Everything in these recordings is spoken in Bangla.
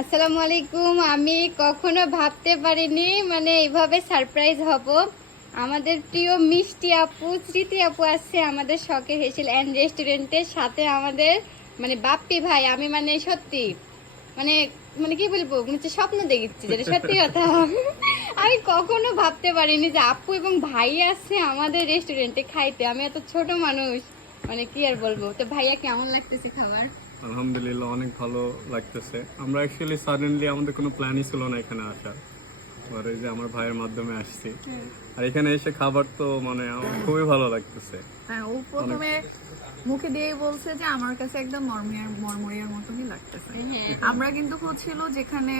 আসসালামু আলাইকুম। আমি কখনো ভাবতে পারিনি মানে এইভাবে সারপ্রাইজ হব। আমাদের প্রিয় মিষ্টি আপু স্মৃতি আপু আসছে আমাদের শখের হেসেল অ্যান্ড রেস্টুরেন্টের সাথে আমাদের মানে বাপ্পি ভাই। আমি মানে সত্যি মানে মানে কি বলবো, মনে হচ্ছে স্বপ্ন দেখছি, যেটা সত্যি কথা। আমি কখনো ভাবতে পারিনি যে আপু এবং ভাই আসছে আমাদের রেস্টুরেন্টে খাইতে। আমি এত ছোট মানুষ, মানে কি আর বলবো। তো ভাইয়া কেমন লাগতেছে খাবার? আলহামদুলিল্লাহ অনেক ভালো লাগতেছে। আমরা অ্যাকচুয়ালি সাডেনলি আমাদের কোনো প্ল্যানই ছিল না এখানে আসার, আর এই যে আমার ভাইয়ের মাধ্যমে আসছি। আর এখানে এসে খাবার তো মানে আমার খুবই ভালো লাগতেছে। হ্যাঁ, ও প্রথমে মুখে দিয়েই বলছে যে আমার কাছে একদম মরমরিয়ার মতনই লাগতেছে। আমরা কিন্তু হচ্ছিল যেখানে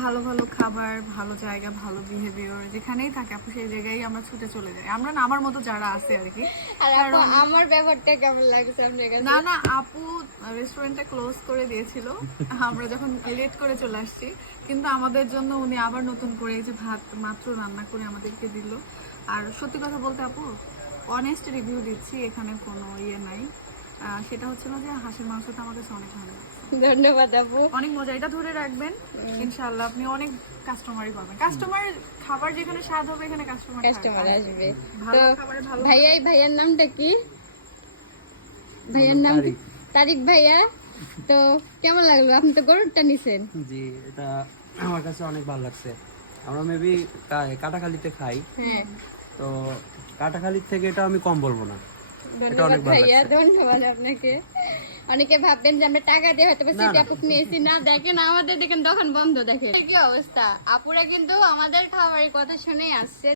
ভালো ভালো খাবার, ভালো জায়গা, ভালো বিহেভিয়ার যেখানেই থাকে আপু সেই জায়গায় আমরা ছুটে চলে যাই। আমরা না, আমার মতো যারা আছে আর কি। আর আপু আমার ব্যাপারটা কেমন লাগছে আপনার কাছে? না না, আপু রেস্টুরেন্টটা ক্লোজ করে দিয়েছিল আমরা যখন লেট করে চলে আসছি, কিন্তু আমাদের জন্য উনি আবার নতুন করে এই যে ভাত মাত্র রান্না করে আমাদেরকে দিল। আর সত্যি কথা বলতে আপু, অনেস্ট রিভিউ দিচ্ছি, এখানে কোনো ইয়ে নাই। সেটা হচ্ছে না যে হাঁসের মাংসটা আমার কাছে অনেক ভালো লাগছে। ধন্যবাদ আপু। অনেক মজা, এটা ধরে রাখবেন, ইনশাআল্লাহ আপনি অনেক কাস্টমারই পাবেন। কাস্টমার খাবার যেখানে স্বাদ হবে এখানে কাস্টমার আসবে। ভালো তো খাবারে ভালো। ভাইয়ার নামটা কি? ভাইয়ার নাম তারিক ভাইয়া। তো কেমন লাগলো? আপনি তো গরুরটা নিছেন। জি, এটা আমার কাছে অনেক ভালো লাগছে। আমরা মেবি কাটাখালিতে খাই, হ্যাঁ, তো কাটাখালির থেকে এটা আমি কম বলবো না। এটা ধন্যবাদ অনেক ভালো ভাইয়া, লাগছে। ধন্যবাদ আপনাকে। অনেকে ভাববেন যে আমরা টাকা দিয়ে হয়তো সিটি আপুক নিয়েছি, না দেখেন আমাদের দেখেন দোকান বন্ধ। দেখেন কি অবস্থা। আপুরা কিন্তু আমাদের খাবারের কথা শুনেই আসছে।